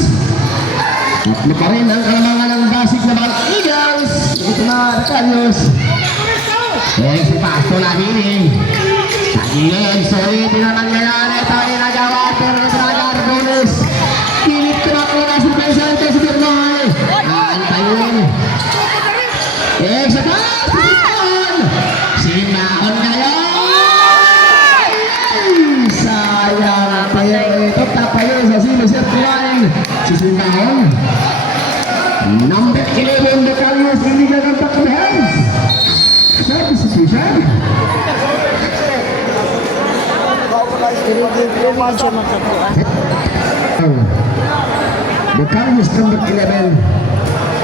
Tatlo pa rin ang kalamangan ng basic na mga Eagles. Ito na, Bacarius. Si Pasto Lahini. Sa gilid, solid na nangyayari. Ito ay nagawa, pero ito na Gargones. Pilit ko na ko na si Vincent si Bernoy. Aantayin. Sa taas, si Maon. Si Maon ngayon. Sayang tayo. Ito tapayo sa sino-set line. Si Maon. Number 11, Bacarius. Hindi na ng back of the hands. Substitution. Medyo makabuan. Bacarius number 11.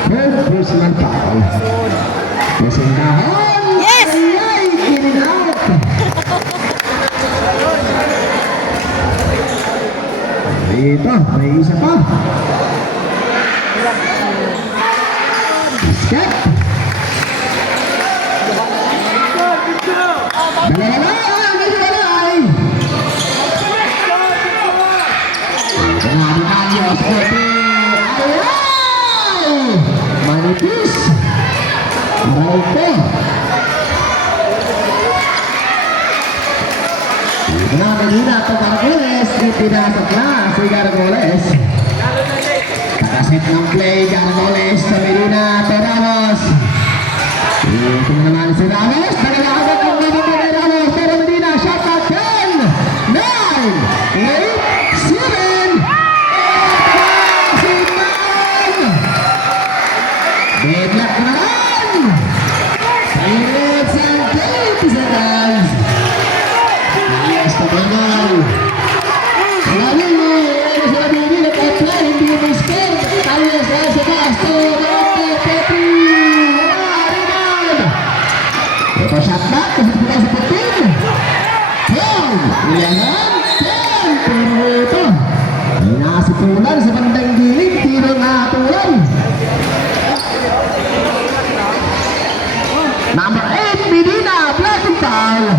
Third personal foul. Pasindahan. Yes! Ay, in and out. Dito, may isa pa. Basket. Dalawa, medyo walay. Ayos, pwede. Ay! Manipis. Malte. Ito na, Medina. Ito Gargoles. Ipinasok na si Gargoles. Kakasit ng play. Gargoles sa Medina. Ito Ramos. Ito na naman si Ramos. Nagagagad ang mga ni Ramos. Pero Medina. Shot at 10, 9, 8, 7. Bedlock naman! Pirates and 20 seconds! Yes, tabangan! Lalo mo, ano sa labing na tatla, hindi mo score! Tayo sa Sebasto, Rato, Petri! Wala, rebound! Ito shot back, kasi pula sa 14! 12! 11! 10! Pero ito, ay nakasipulan sa bandang gilid, tiro nga tulan! Number 8, Medina, blocking foul.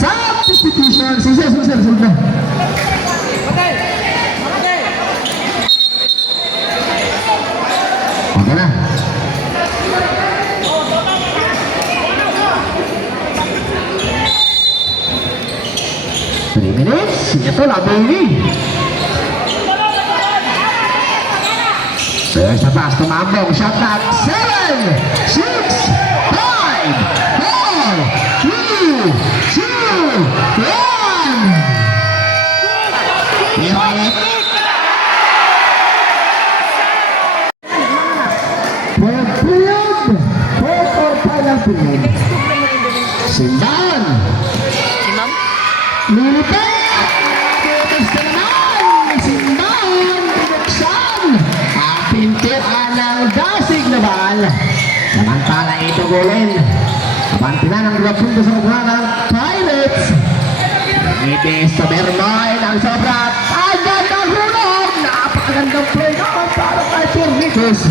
Substitution. Susunod na. 3 minutes. Ito na, baby. There's the pass to Mambong. Shot clock. 7, 6, 5, 4, 3, 2, 1. Pirolet. Third period. Fourth or final period. Sindan. Si ma'am? Lilipet! Bukas na naman! Sindan! Binuksan! Pintiran ng dasig na bal. Samantala ito gulin. Abante na ng 2 puntos sa kuha ng Pirates. Itis sa Bernoy ng sobra. Agad ang hulog! Napakagandang play naman para kay Tornitos.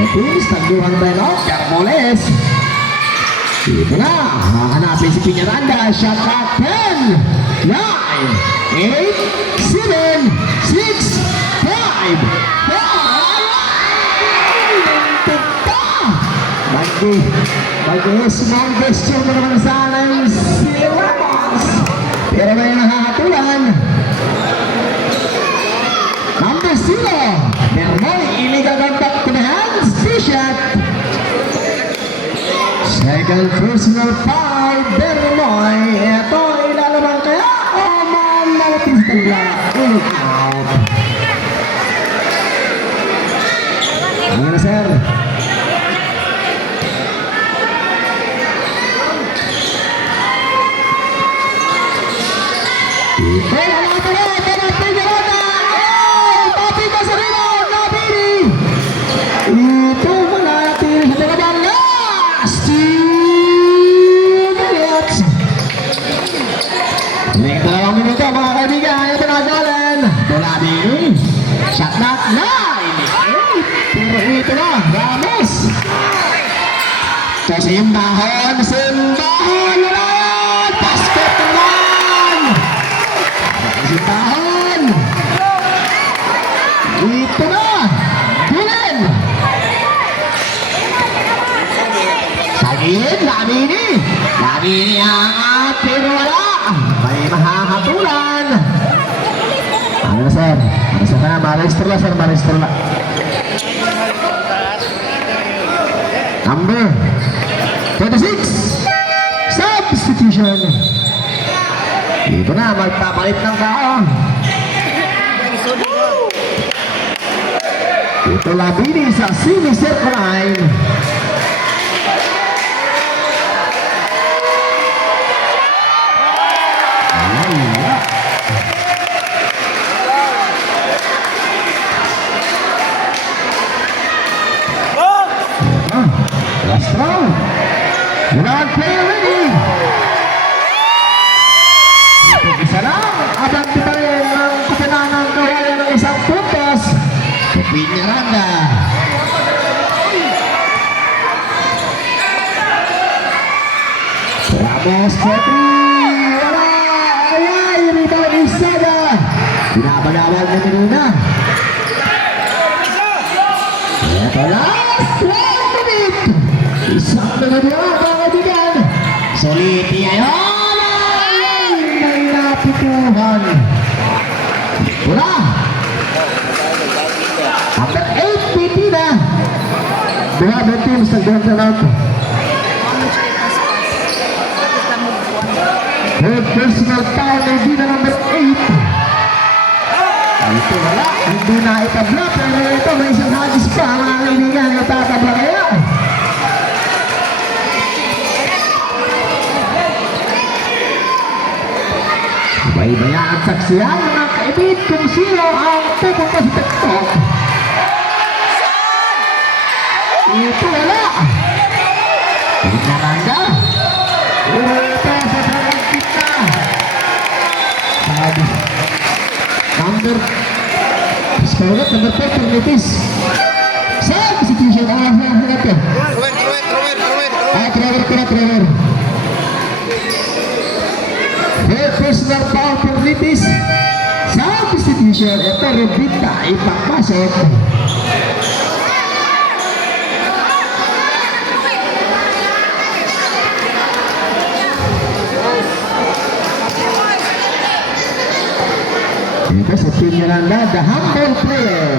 Itis, tagduhan ba yun? Carmoles. Ito na, hahanapin si Piñaranda. Shot clock 10, 9, 8, 7, 6, 5, 4, 3, small gesture mo naman sana yung si Ramos. Pero may nahahatulan. Number 0, Bermoy, illegal back to the hands. T-shot. Second personal foul, Bermoy. Ito, ilalaban kaya o manotis talaga. Out. Ano na, sir? Ito, ito na, Piñaranda. Oh, papi ka sa rebound, Nabini. Ito, manatili sa pinabang last 2 minutes. Hindi ka 2 minuto, mga kaibigan. Ito na, Jalen. Dolabini. Shot clock 9, 8. Pero ito na, Ramos. So, simbahon. Wala yan. Basket naman. Simbahon. Ito na. Gulen. Sagid, Lamini. Lamini angat, pero wala. May mahahatulan. Ano na, sir? Ano sa na? Marister na, sir. Marister na. Number 26. Substitution. Ito na, magpapalit ng taon. Ito Labini sa semi-circle line. Last round. Round player ready. Ito isa lang. Abang kita rin ang kapananang kawalan ng isang puntos. Piñaranda. Ramos Petri. Wala. Ay, rebound Isada. Binabagawal na Minuna. Ito last 12 minute. Isang minute yun, mga kaibigan. Soliti ayon. Ay, may napituhan. Wala. After 8 PT na. Dua teams nagdurang sa round. Third personal foul na hindi na number 8. Ito wala. Hindi na itabla. Pero ito may isang hagis pa. Mga kaibigan, natatabla kaya. Iba-ibaya ang saksiyan mga kaibig kung sino ang pupunta sa TikTok. Ito wala. Piñaranda. Ito sa dalang kita. Sabi. Number 4, Pernitis. Substitution. Trevor. Personal foul Pernitis. Substitution. Ito Rebita. Ipapasok. Team Miranda, the humble player.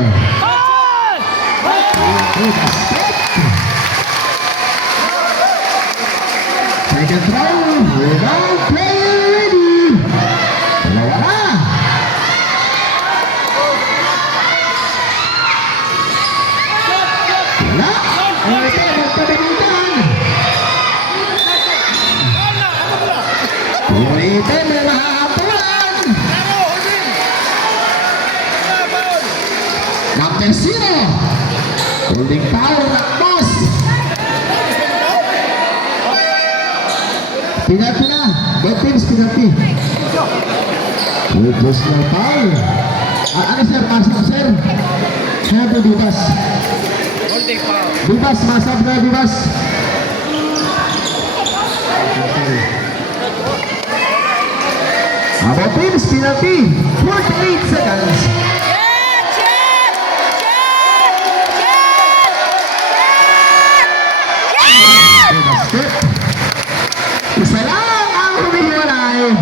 Second try, without player ready. Wala. Wala. Ito, magpapagalitan. Ulitin na mahapulan. Number 0. Holding power ng boss. Penalty na. Both teams penalty. With na foul. Ano sir? Pasok sir. Kaya po Bibas. Bibas, masab na Bibas. Both teams penalty. 48 seconds. Isa lang ang humihiwalay.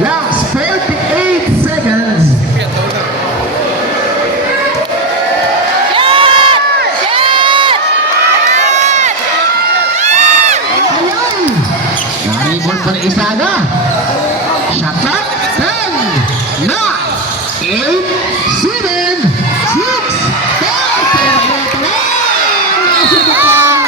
Last 48 seconds. Ayan! Narikot pa na Isaga. Shot clock. 10, 9, 8, 7, 6, 5, 4, 3, 2, 1.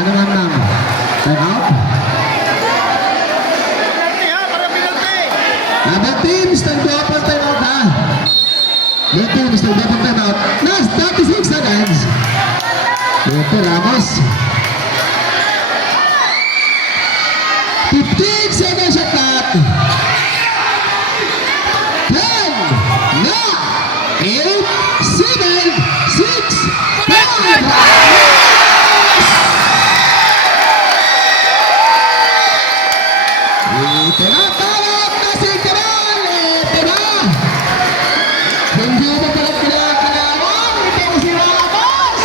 Ano man lang? Time out? Both teams, nag-open time out ha. Both teams, nag-open time out. Last 36 seconds. Ito, Ramos. 15 seconds shot clock. 10, 9, 8, 7, 6, 5. Ito na, tawag na si Kamal! Ito na! Hindi mo pala kinakalaman! Ito ko si Ramos!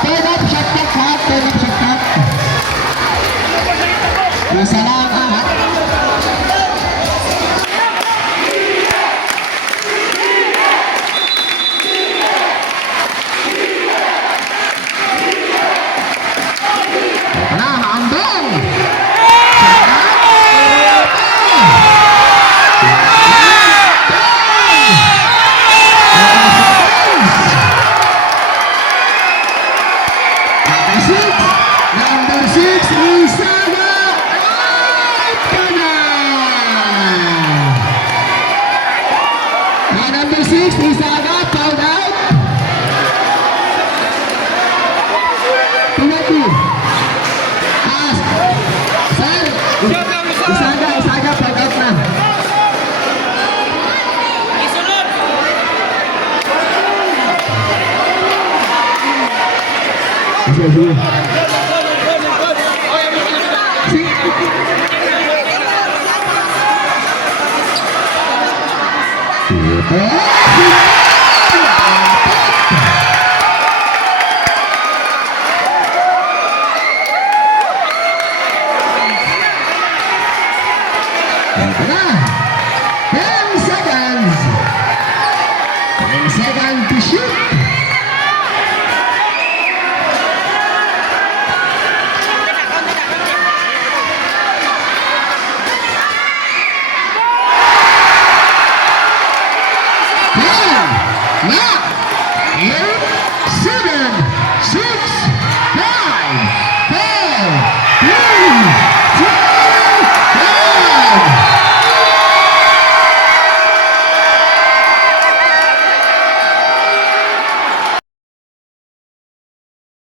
Turn up shot clock ha! Turn up shot clock! Isa lang ha! Ito na, maambang! Number 6, Isaga! Ito na! Number 6, Isaga, fouled out. Penalty. Sir, Isaga, fouled out na. Sige. Ito na. 10 seconds. 10 seconds to shoot.